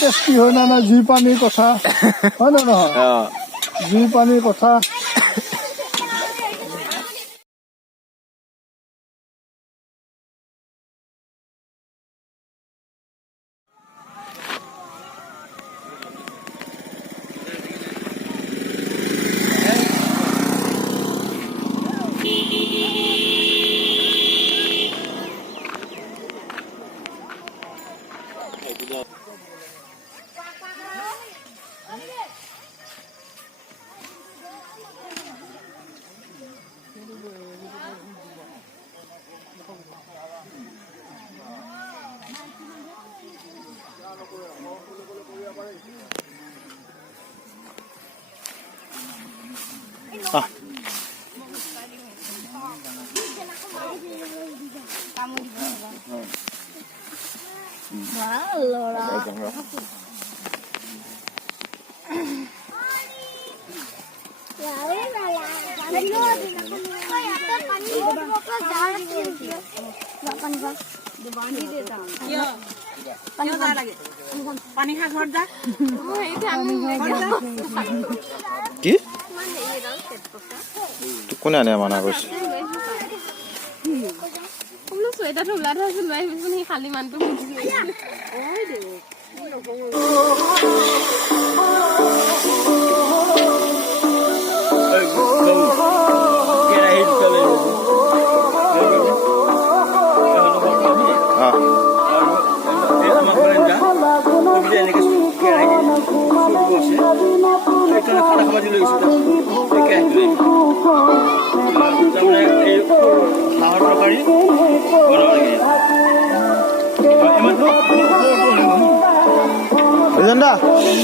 tasty হয় না না জুই পানীৰ কথা হয় নে নহয় জুই পানীৰ কথা পানী খা ঘৰত যা কি কোনে আনে মানা কৰিছে চুৱেটাৰটো ওলাই থৈছো লৈ আহিবিচোন সি খালী মানুহটো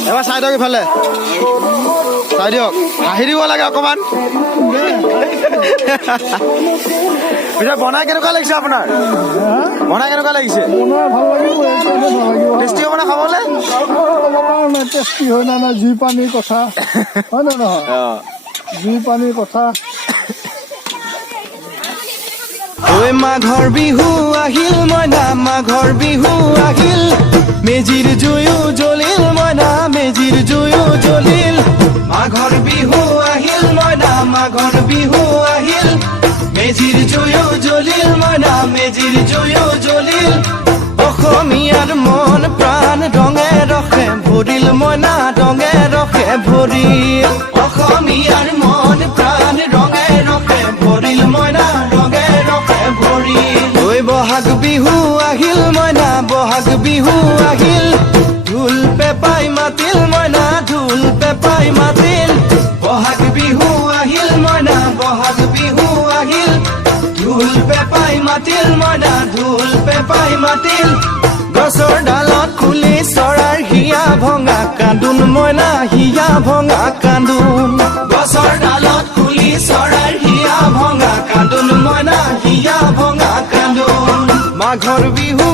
এবাৰ চাই দিয়ক ইফালে চাই দিয়ক হাঁহি দিব লাগে অকমান পিছত বনাই কেনেকুৱা লাগিছে আপোনাৰ বনাই কেনেকুৱা লাগিছে টেষ্টি হ'ব নে খাবলৈ টেষ্টি হয় না না জুই পানীৰ কথা হয় নে নহয় জুই পানীৰ কথা ঐ মাঘৰ বিহু আহিল মইনা মাঘৰ বিহু আহিল মেজিৰ জুয়ো জ্বলিল মইনা মেজিৰ জুয়ো জ্বলিল মাঘৰ বিহু আহিল মইনা মাঘৰ বিহু আহিল মেজিৰ জুয়ো জ্বলিল মইনা মেজিৰ জুয়ো জ্বলিল অসমীয়াৰ মন প্ৰাণ ৰঙে ৰসে ভৰিল মইনা ৰঙে ৰসে ভৰিল অসমীয়াৰ মন প্ৰাণ ৰঙে ৰসে ভৰিল মইনা ৰঙে ৰসে ভৰিল ঐ বহাগ বিহু আহিল মইনা বহাগ বিহু আহিল ঢোল পেপাই মাতিল মইনা ঢোল পেপাই মাতিল বহাগ বিহু আহিল মইনা বহাগ বিহু আহিল ঢোল পেপাই মাতিল মইনা ঢোল পেপাই মাতিল গছৰ ডালত খুলি চৰাৰ হিয়া ভঙা কান্দোন মইনা হিয়া ভঙা কান্দোন গছৰ ডালত খুলি চৰাৰ হিয়া ভঙা কান্দোন মইনা হিয়া ভঙা কান্দোন মাঘৰ বিহু